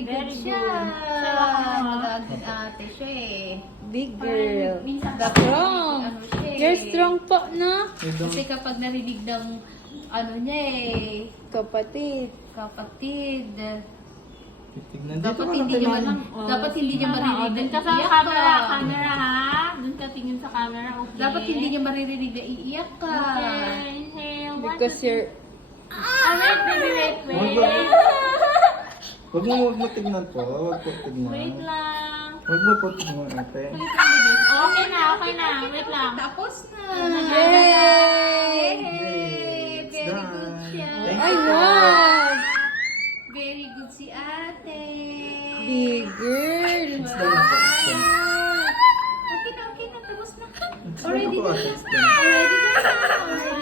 Very good Very siya. good. Sawa ka na. Mag-agad ate siya eh. Big girl. Minsan Strong. Ano siya eh. You're strong po, no? Kasi kapag narinig ng ano niya eh, Kapatid. kapatid. Titignan dito. Dapat Walang hindi niya kailangan. dapat hindi niya maririnig Doon na ka sa iiyak camera, ka. camera ha. Doon ka tingin sa camera, okay? Dapat hindi niya maririnig na iiyak ka. Okay, inhale. Because you're... Wait, baby, wait. Huwag mo tignan po. Huwag po tignan. Wait lang. Huwag mo po tignan, ate. Okay na, okay na. Wait lang. Tapos na. Yay! Yay! It's Very done. good siya. Thank Ay, wow! Very good si ate. Big girl. It's done na po. It's done. Okay na, okay na. Tapos na. It's done Already na po, done ate. na. It's done. Already done na. Already